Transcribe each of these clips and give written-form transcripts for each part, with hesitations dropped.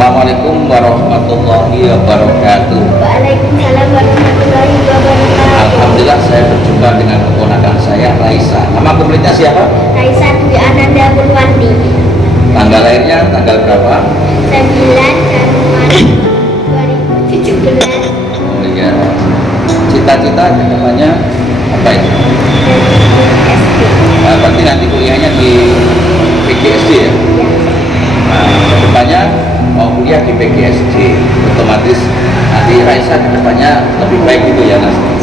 Assalamualaikum warahmatullahi wabarakatuh. Waalaikumsalam warahmatullahi wabarakatuh. Alhamdulillah saya berjumpa dengan keponakan saya Raisa. Nama komunitas siapa? Raisa Dwi Ananda Purwanti. Tanggal lahirnya tanggal berapa? 9 Januari 2017. Oh iya. Cita-cita kedepannya apa itu? SD. Berarti nanti kuliahnya di PGSD ya? Ya. Nah, kedepannya mau kuliah di PGSD, otomatis nanti Raisa kedepannya lebih baik gitu ya,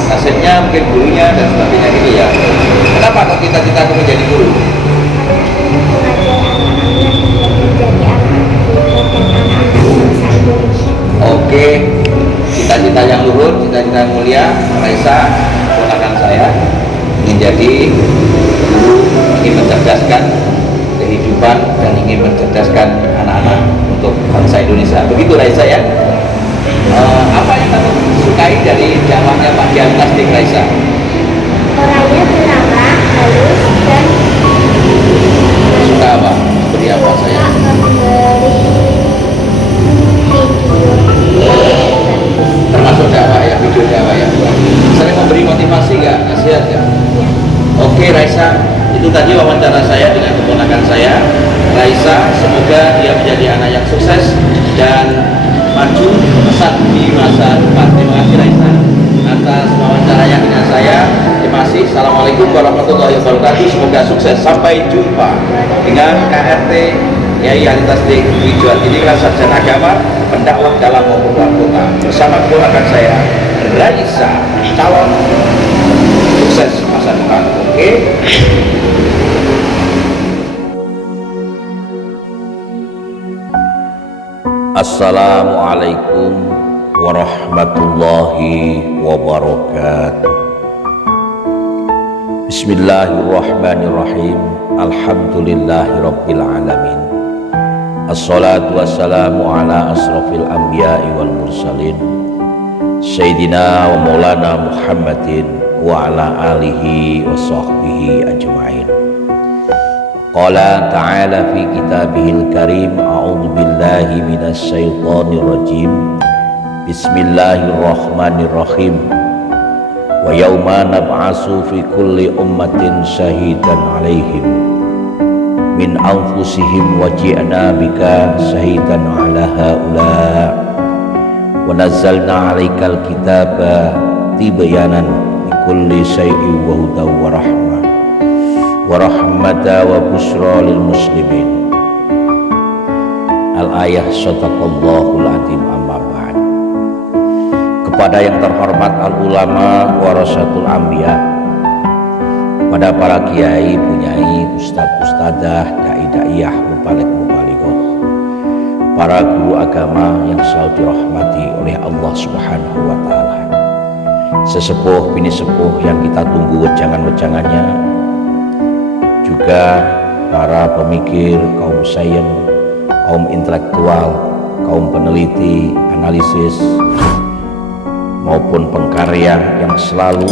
nasibnya mungkin gurunya dan sebagainya gitu ya. Kenapa kok cita-cita aku menjadi guru? Oke, cita-cita yang luhur, cita-cita yang mulia, Raisa, keponakan saya, ingin jadi guru, ingin mencerdaskan kehidupan dan ingin mencerdaskan anak-anak untuk bangsa Indonesia. Begitu Raisa ya. Apa yang kamu sukai dari dakwahnya Pak Kiai Tasdik Raisa? Orangnya ramah, halus, dan Suka apa? Beri apa saya? memberi video. Termasuk dakwah ya, video dakwah ya. Sering memberi motivasi nggak? Nasihat ya? Oke Raisa, itu tadi wawancara saya dengan keponakan saya Raisa. Semoga dia menjadi anak yang sukses dan maju pesat di masa depan. Terima kasih Raisa atas wawancaranya dengan saya. Terima kasih. Assalamualaikum warahmatullahi wabarakatuh. Semoga sukses. Sampai jumpa dengan KRT Kiai Ali Tasdik Wijuan ini sarjana agama, pendakwah dalam maupun luar kota, bersama keponakan saya Raisa, calon sukses masa depan. Oke. Assalamualaikum warahmatullahi wabarakatuh. Bismillahirrahmanirrahim. Alhamdulillahirabbil alamin. Assalatu wassalamu ala asrafil anbiya'i wal mursalin Sayyidina wa maulana Muhammadin wa ala alihi wa sahbihi ajma'in. Qala ta'ala fi kitabihil karim, a'udzu billahi minasy syaithanir rajim. Bismillahirrahmanirrahim. Wa yauma nab'atsu fi kulli ummatin syahidan 'alaihim min anfusihim wa ji'na bika syahidan 'ala haula wa nazzalna 'alaikal kitaba tibyanan likulli syai'in wa hudaw wa rahmah wa rahmata wa busra lil muslimin. Al-ayah sadaqallahul azim. Amma ba'd. Kepada yang terhormat al-ulama warasatul anbiya, pada para kiai, punyai, ustadz, ustadzah, dai daiyah, mubalik, mubalighah, para guru agama yang selalu dirahmati oleh Allah Subhanahu wa taala, sesepuh bini sepuh yang kita tunggu wejangan-wejangannya, juga para pemikir, kaum sains, kaum intelektual, kaum peneliti, analisis, maupun pengkarya yang selalu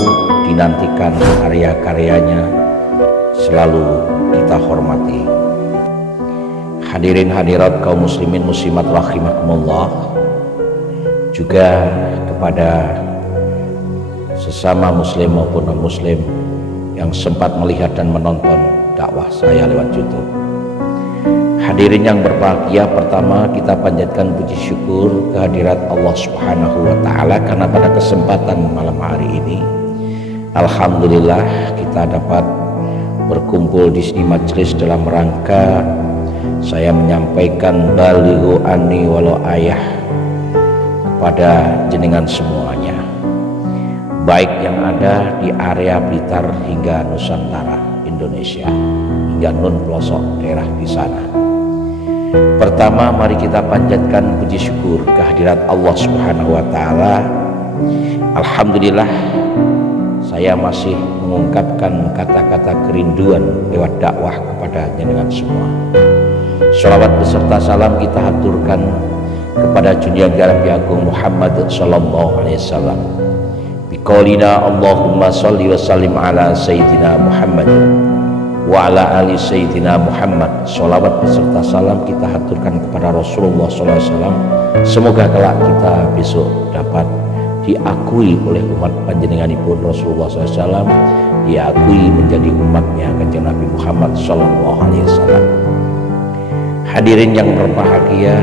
dinantikan karya-karyanya, selalu kita hormati. Hadirin hadirat kaum muslimin muslimat rahimakumullah, juga kepada sesama muslim maupun non muslim yang sempat melihat dan menonton dakwah saya lewat YouTube. Hadirin yang berbahagia, pertama kita panjatkan puji syukur kehadirat Allah Subhanahu wa taala karena pada kesempatan malam hari ini alhamdulillah kita dapat berkumpul di sini majelis dalam rangka saya menyampaikan balighu anni walau ayah kepada jenengan semuanya, baik yang ada di area Blitar hingga Nusantara Indonesia, hingga non pelosok daerah di sana. Pertama, mari kita panjatkan puji syukur kehadirat Allah Subhanahu wa taala. Alhamdulillah saya masih mengungkapkan kata-kata kerinduan lewat dakwah kepada jenengan semua. Sholawat beserta salam kita haturkan kepada junjungan Nabi Agung Muhammad sallallahu alaihi wasallam. Biqaulina Allahumma sholli wa sallim ala sayyidina Muhammad wa ala ali sayyidina Muhammad. Sholawat beserta salam kita haturkan kepada Rasulullah SAW. Semoga kelak kita besok dapat diakui oleh umat panjenenganipun Rasulullah SAW, diakui menjadi umatnya Kanjeng Nabi Muhammad SAW. Hadirin yang berbahagia,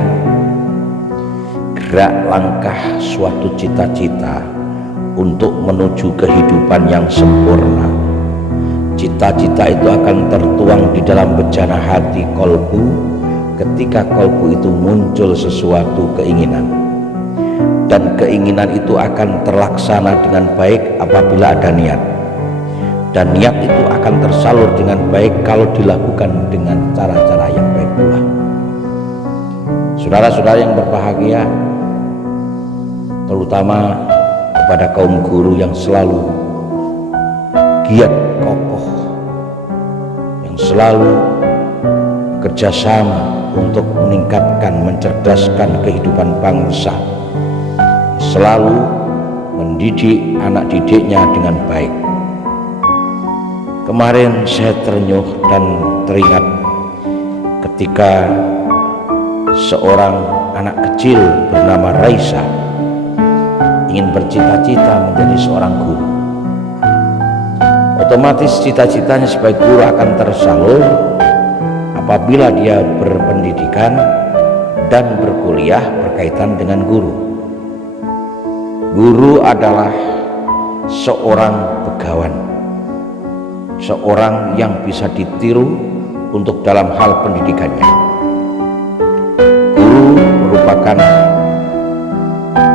gerak langkah suatu cita-cita untuk menuju kehidupan yang sempurna. Cita-cita itu akan tertuang di dalam bejana hati kolbu ketika kolbu itu muncul sesuatu keinginan, dan keinginan itu akan terlaksana dengan baik apabila ada niat, dan niat itu akan tersalur dengan baik kalau dilakukan dengan cara-cara yang baik pula. Saudara-saudara yang berbahagia, terutama kepada kaum guru yang selalu giat kokoh, yang selalu kerjasama untuk meningkatkan, mencerdaskan kehidupan bangsa, selalu mendidik anak didiknya dengan baik. Kemarin saya ternyuh dan teringat ketika seorang anak kecil bernama Raisa ingin bercita-cita menjadi seorang guru. Otomatis cita-citanya sebagai guru akan tersalur apabila dia berpendidikan dan berkuliah berkaitan dengan guru. Guru adalah seorang begawan, seorang yang bisa ditiru untuk dalam hal pendidikannya. Guru merupakan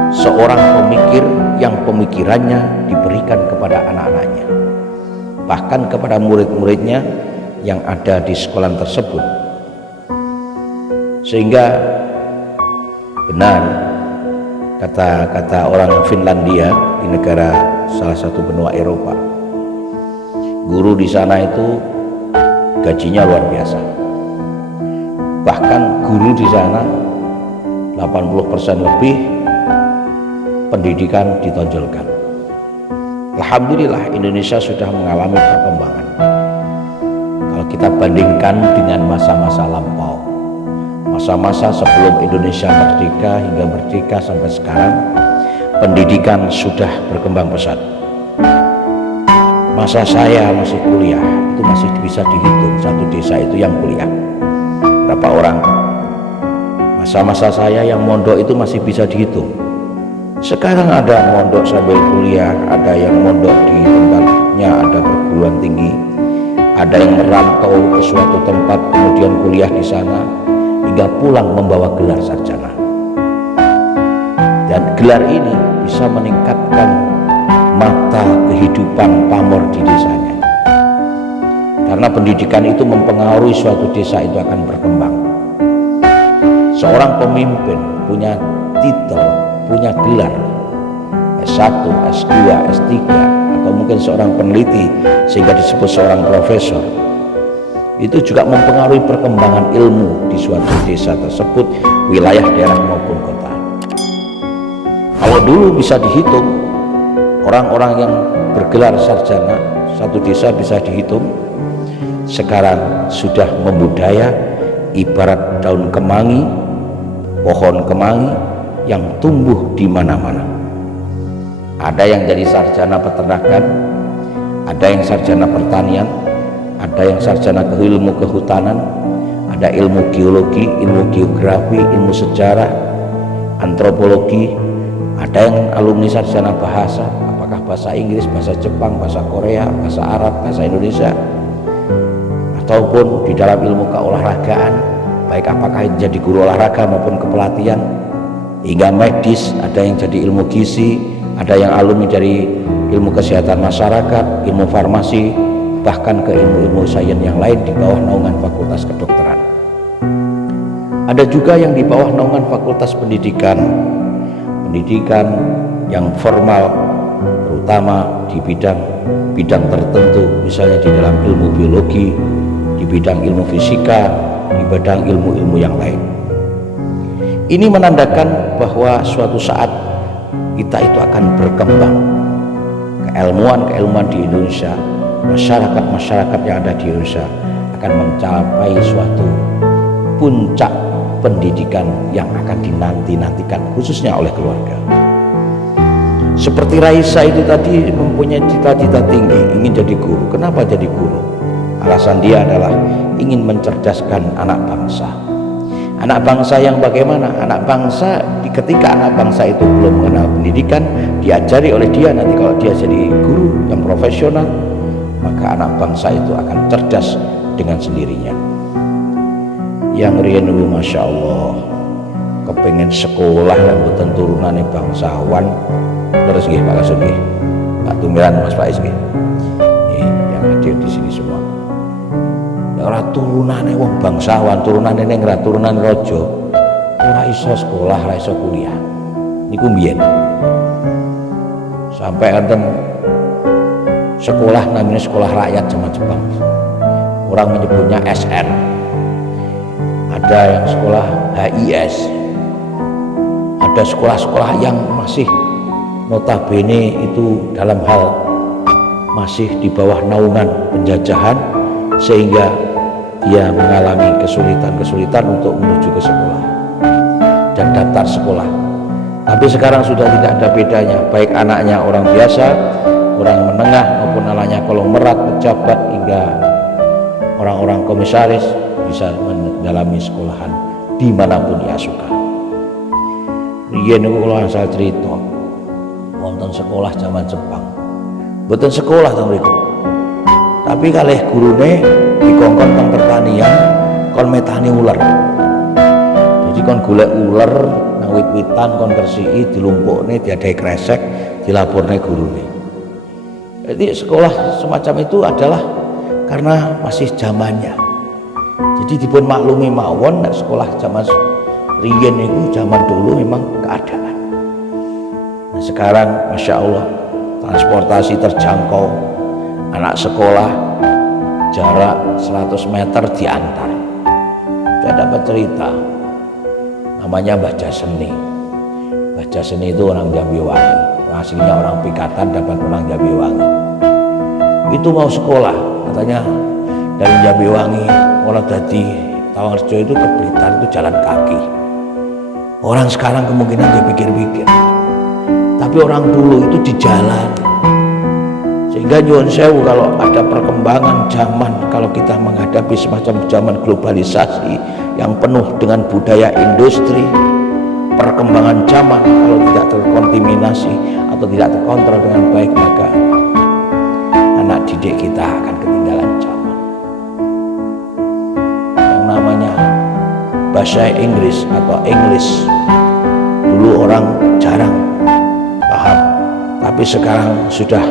seorang pemikir yang pemikirannya diberikan kepada anak-anaknya, bahkan kepada murid-muridnya yang ada di sekolah tersebut. Sehingga benar kata orang Finlandia di negara salah satu benua Eropa, guru di sana itu gajinya luar biasa. Bahkan guru di sana 80% lebih pendidikan ditonjolkan. Alhamdulillah Indonesia sudah mengalami perkembangan. Kalau kita bandingkan dengan masa-masa lampau, masa-masa sebelum Indonesia merdeka hingga merdeka sampai sekarang, pendidikan sudah berkembang pesat. Masa saya masih kuliah itu masih bisa dihitung satu desa itu yang kuliah berapa orang. Masa-masa saya yang mondok itu masih bisa dihitung. Sekarang ada mondok sambil kuliah, ada yang mondok di tempatnya ada perguruan tinggi, ada yang merantau ke suatu tempat kemudian kuliah di sana hingga pulang membawa gelar sarjana. Dan gelar ini bisa meningkatkan mata kehidupan pamor di desanya, karena pendidikan itu mempengaruhi suatu desa itu akan berkembang. Seorang pemimpin punya titel, punya gelar S1, S2, S3, atau mungkin seorang peneliti sehingga disebut seorang profesor, itu juga mempengaruhi perkembangan ilmu di suatu desa tersebut, wilayah daerah maupun kota. Kalau dulu bisa dihitung orang-orang yang bergelar sarjana satu desa bisa dihitung, sekarang sudah membudaya ibarat daun kemangi, pohon kemangi yang tumbuh di mana-mana. Ada yang jadi sarjana peternakan, ada yang sarjana pertanian, ada yang sarjana ilmu kehutanan, ada ilmu geologi, ilmu geografi, ilmu sejarah, antropologi, ada yang alumni sarjana bahasa, apakah bahasa Inggris, bahasa Jepang, bahasa Korea, bahasa Arab, bahasa Indonesia, ataupun di dalam ilmu keolahragaan, baik apakah jadi guru olahraga maupun kepelatihan, hingga medis, ada yang jadi ilmu gizi, ada yang alumni dari ilmu kesehatan masyarakat, ilmu farmasi, bahkan ke ilmu-ilmu sains yang lain di bawah naungan fakultas kedokteran. Ada juga yang di bawah naungan fakultas pendidikan yang formal, terutama di bidang tertentu, misalnya di dalam ilmu biologi, di bidang ilmu fisika, di bidang ilmu-ilmu yang lain. Ini menandakan bahwa suatu saat kita itu akan berkembang. Keilmuan di Indonesia masyarakat yang ada di Indonesia akan mencapai suatu puncak pendidikan yang akan dinanti-nantikan khususnya oleh keluarga. Seperti Raisa itu tadi mempunyai cita-cita tinggi, ingin jadi guru. Kenapa jadi guru? Alasan dia adalah ingin mencerdaskan anak bangsa. Anak bangsa yang bagaimana? Anak bangsa, ketika anak bangsa itu belum mengenal pendidikan, diajari oleh dia, nanti kalau dia jadi guru yang profesional, maka anak bangsa itu akan cerdas dengan sendirinya. Yang riyen Masya Allah kepengen sekolah dan mboten turunane bangsawan. Terus nggih Pak Kasut nggih, Pak Tumiran, Mas Faiz nggih, yang hadir di sini semua. Ora turunane wong bangsawan, turunane ning turunane raja, ora iso sekolah, ora iso kuliah. Niku mbiyen. Sampai enten sekolah namanya sekolah rakyat zaman Jepang. Orang menyebutnya SR. Ada yang sekolah HIS. Ada sekolah-sekolah yang masih notabene itu dalam hal masih di bawah naungan penjajahan, sehingga dia mengalami kesulitan untuk menuju ke sekolah dan daftar sekolah. Tapi sekarang sudah tidak ada bedanya, baik anaknya orang biasa, orang menengah maupun anaknya konglomerat, pejabat hingga orang-orang komisaris bisa mendalami sekolahan dimanapun ia suka. Riyen niku kula asal cerita wonten sekolah zaman Jepang. Mboten sekolah teng mriku. Tapi kalih gurune dikongkon teng pertanian kon metani ular. Jadi kon golek ular nang wit-witan kon gresiki, dilumpukne, diadahi kresek, dilaporne gurune. Jadi sekolah semacam itu adalah karena masih zamannya. Jadi dipun maklumi mawon nek sekolah zaman riyen itu zaman dulu memang keadaan. Nah, sekarang Masya Allah transportasi terjangkau, anak sekolah jarak 100 meter diantar. Saya dapat cerita namanya Baja Seni. Baja Seni itu orang Jambiwangi, aslinya orang Pikatan, dapat orang Jambiwangi. Itu mau sekolah, katanya dari Jambiwangi orang dari Tawangrejo itu ke Blitar itu jalan kaki. Orang sekarang kemungkinan dia pikir-pikir, tapi orang dulu itu di jalan. Sehingga nyuwun sewu kalau ada perkembangan zaman, kalau kita menghadapi semacam zaman globalisasi yang penuh dengan budaya industri, perkembangan zaman kalau tidak terkontaminasi atau tidak terkontrol dengan baik, maka anak didik kita akan ketinggalan zaman. Yang namanya bahasa Inggris atau English dulu orang jarang paham, tapi sekarang sudah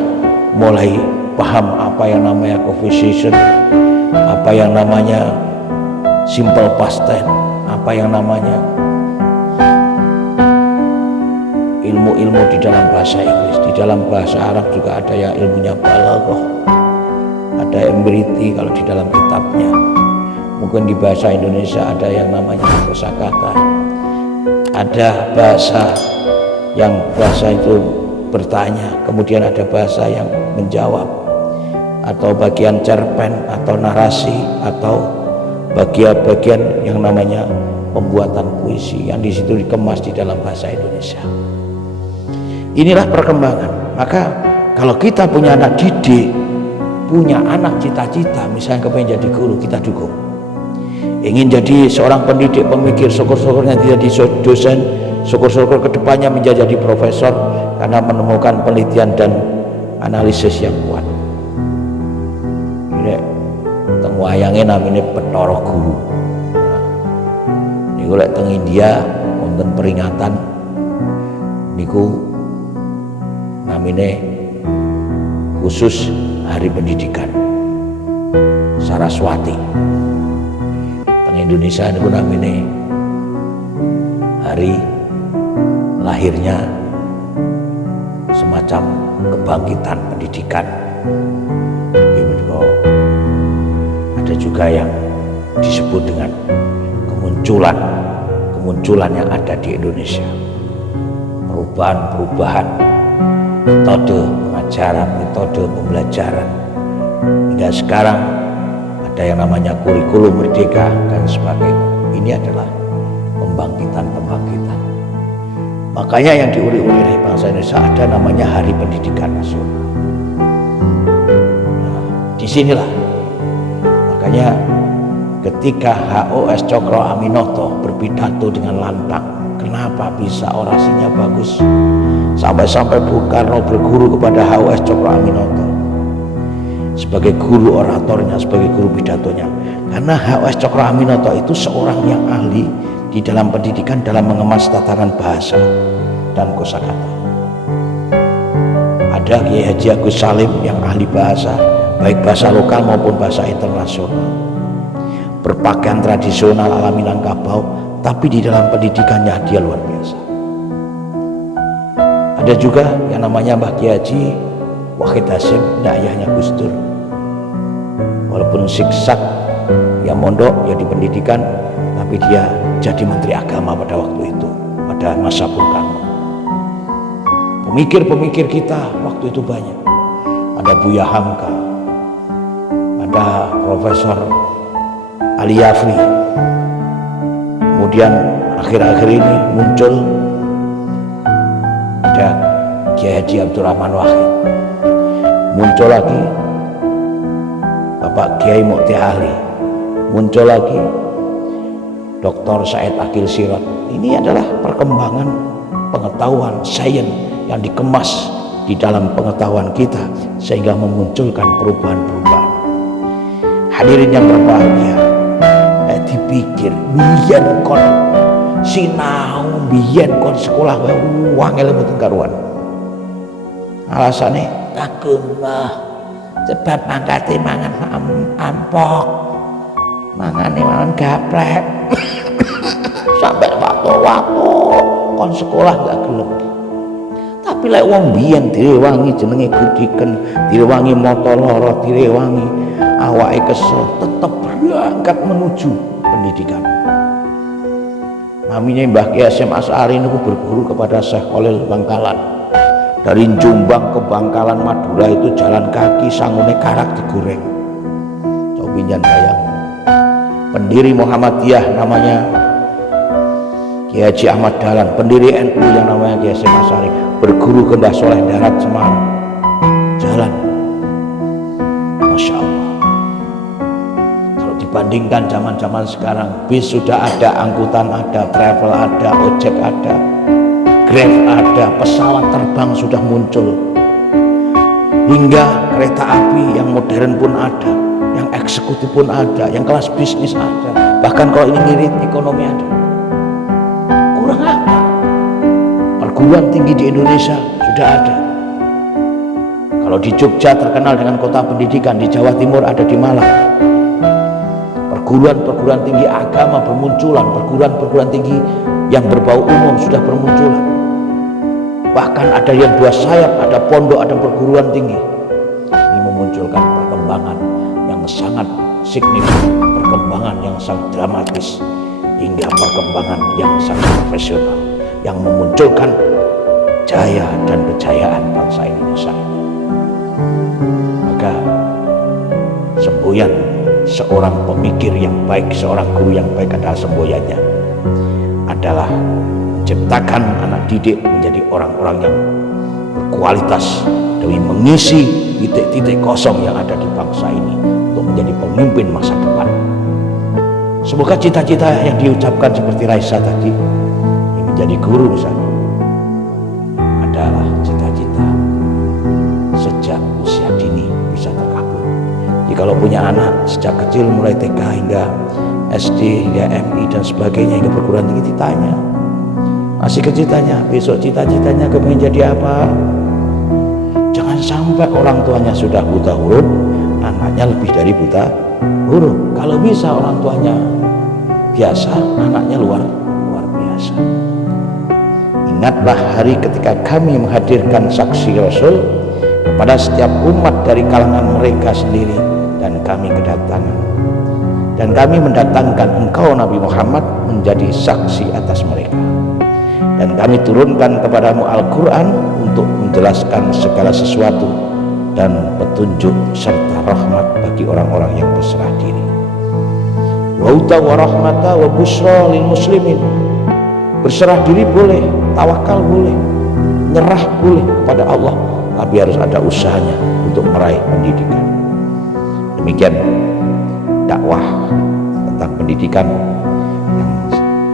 mulai paham apa yang namanya conversation, apa yang namanya simple past tense, apa yang namanya ilmu-ilmu di dalam bahasa Inggris. Di dalam bahasa Arab juga ada yang ilmunya balaghah, ada embriti kalau di dalam kitabnya. Mungkin di bahasa Indonesia ada yang namanya kosakata, ada bahasa yang bahasa itu bertanya, kemudian ada bahasa yang menjawab, atau bagian cerpen atau narasi, atau bagian-bagian yang namanya pembuatan puisi yang di situ dikemas di dalam bahasa Indonesia. Inilah perkembangan. Maka kalau kita punya anak didik, punya anak cita-cita, misalnya kepengen jadi guru, kita dukung. Ingin jadi seorang pendidik, pemikir, syukur-syukurnya tidak jadi dosen, syukur-syukur kedepannya menjadi profesor karena menemukan penelitian dan analisis yang kuat. Ini tengwayangnya namanya Bathara Guru. Niku lek teng India wonten peringatan niku namanya khusus Hari Pendidikan Saraswati. Teng Indonesia niku namanya hari lahirnya semacam kebangkitan pendidikan. Ada juga yang disebut dengan kemunculan yang ada di Indonesia, perubahan metode pengajaran, metode pembelajaran Hingga sekarang ada yang namanya kurikulum merdeka dan sebagainya. Ini adalah pembangkitan. Makanya yang diuri-uri oleh bangsa Indonesia ada namanya Hari Pendidikan Nasional. Nah, disinilah makanya ketika HOS Cokro Aminoto berpidato dengan lantang, kenapa bisa orasinya bagus? Sampai-sampai Bung Karno berguru kepada HOS Cokro Aminoto sebagai guru oratornya, sebagai guru pidatonya. Karena HOS Cokro Aminoto itu seorang yang ahli di dalam pendidikan, dalam mengemas tatanan bahasa dan kosakata. Ada Kiai Haji Agus Salim yang ahli bahasa, baik bahasa lokal maupun bahasa internasional, berpakaian tradisional ala Minangkabau, tapi di dalam pendidikannya dia luar biasa. Ada juga yang namanya Mbah Kiai Haji Wahid Hasim, ayahnya Gus Dur, walaupun siksak ya mondok ya di pendidikan, tapi dia jadi Menteri Agama pada waktu itu, pada masa Bung Karno. Pemikir-pemikir kita waktu itu banyak. Ada Buya Hamka, ada Profesor Ali Yafri. Kemudian akhir-akhir ini muncul ada Kiai Haji Abdurrahman Wahid. Muncul lagi Bapak Kiai Mukti Ali. Muncul lagi Dr. Said Akil Sirot. Ini adalah perkembangan pengetahuan sains yang dikemas di dalam pengetahuan kita sehingga memunculkan perubahan-perubahan. Hadirin yang berbahagia, dipikir biyen kon sinau, biyen kon sekolah wae wangel mboten karuan. Alasane kagumah sebab mangkate mangan ampok. Mangane mangan gaplek. Sampai waktu-waktu kon sekolah gak gelem. Tapi lek wong biyen direwangi jenenge gudiken, direwangi mata lara, direwangi awake kesel, tetep berangkat menuju pendidikan. Namanya Mbah Kiai Hasyim Asy'ari niku berguru kepada Syekh Khalil Bangkalan. Dari Jombang ke Bangkalan Madura itu jalan kaki, sangune karak digoreng. Coba pinjan bayang. Pendiri Muhammadiyah namanya Kiai Haji Ahmad Dahlan, pendiri NU yang namanya Kiai Hasyim Asy'ari, berguru ke Mbah Soleh Darat Semarang. Jalan, Masya Allah. Kalau dibandingkan zaman-zaman sekarang, bis sudah ada, angkutan ada, travel ada, ojek ada, Grab ada, pesawat terbang sudah muncul, hingga kereta api yang modern pun ada, yang eksekutif pun ada, yang kelas bisnis ada, bahkan kalau ini ngirit ekonomi ada. Kurang apa? Perguruan tinggi di Indonesia sudah ada. Kalau di Jogja terkenal dengan kota pendidikan, di Jawa Timur ada di Malang. Perguruan-perguruan tinggi agama bermunculan, perguruan-perguruan tinggi yang berbau umum sudah bermunculan. Bahkan ada yang dua sayap, ada pondok, ada perguruan tinggi. Ini memunculkan perkembangan yang sangat signifikan, perkembangan yang sangat dramatis, hingga perkembangan yang sangat profesional, yang memunculkan jaya dan kejayaan bangsa Indonesia. Maka semboyan seorang pemikir yang baik, seorang guru yang baik adalah semboyannya adalah menciptakan anak didik menjadi orang-orang yang berkualitas demi mengisi titik-titik kosong yang ada di bangsa ini untuk menjadi pemimpin masa depan. Semoga cita-cita yang diucapkan seperti Raisa tadi, yang menjadi guru misalnya, adalah cita-cita sejak usia dini bisa terkabul. Jadi kalau punya anak sejak kecil mulai TK hingga SD hingga MI dan sebagainya hingga perguruan tinggi, ditanya, masih kecil tanya, besok cita-citanya kepengen jadi apa? Jangan sampai orang tuanya sudah buta huruf, anaknya lebih dari buta huruf. Kalau bisa orang tuanya biasa, anaknya luar biasa. Ingatlah hari ketika kami menghadirkan saksi Rasul kepada setiap umat dari kalangan mereka sendiri, dan kami kedatangan, dan kami mendatangkan engkau Nabi Muhammad menjadi saksi atas mereka, dan kami turunkan kepadamu Al-Quran untuk menjelaskan segala sesuatu dan petunjuk serta rahmat bagi orang-orang yang berserah diri. Wa hudan wa rahmatan wa busyra lil muslimin. Berserah diri boleh, tawakal boleh, nyerah boleh kepada Allah, tapi harus ada usahanya untuk meraih pendidikan. Demikian dakwah tentang pendidikan yang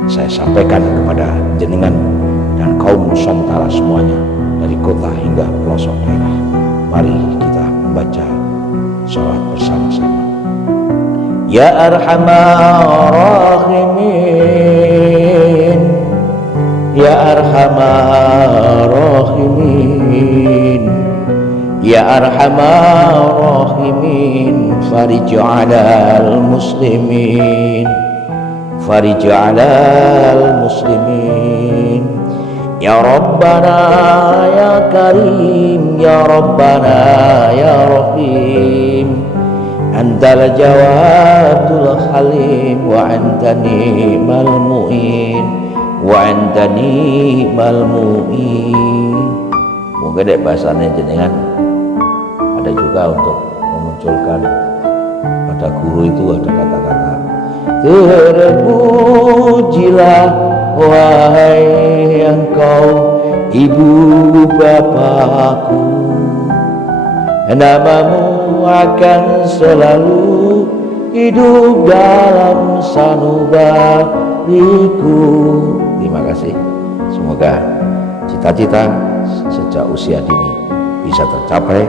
saya sampaikan kepada jenengan dan kaum Nusantara semuanya, dari kota hingga pelosok daerah. Mari kita membaca sholawat bersama-sama. Ya Arhamar Rahimin, Ya Arhamar Rahimin, Ya Arhamar Rahimin, farij 'alal muslimin, farij 'alal muslimin. Ya Rabbana ya Karim, Ya Rabbana ya Rahim, Antal Jawadul Halim, wa anta ni'mal mu'in, wa anta ni'mal mu'in. Mungkin dek bahasanya jenengan ada juga untuk memunculkan pada guru itu ada kata-kata terpujilah wahai engkau ibu bapakku, namamu akan selalu hidup dalam sanubariku. Terima kasih. Semoga cita-cita sejak usia dini bisa tercapai.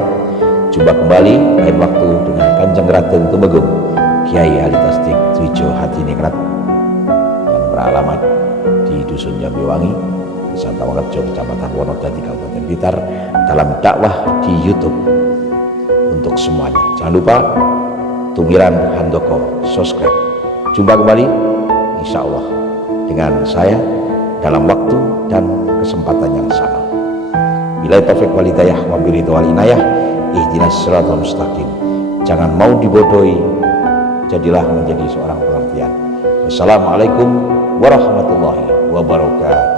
Jumpa kembali lain waktu dengan Kanjeng Raden Tumenggung Kiai Ali Tasdik Twijo Hadiningrat yang beralamat di Dusun Jambiwangi, Desa Tawangerjo, Kecamatan Wonodadi, Kabupaten Blitar, dalam dakwah di YouTube untuk semuanya. Jangan lupa Tumiran Handoko subscribe. Jumpa kembali insya Allah dengan saya dalam waktu dan kesempatan yang sama. Bila taufik wal hidayah wabillahi wal inayah, ihdinas siratal mustaqim. Jangan mau dibodohi, jadilah menjadi seorang pengertian. Wassalamualaikum warahmatullahi wabarakatuh.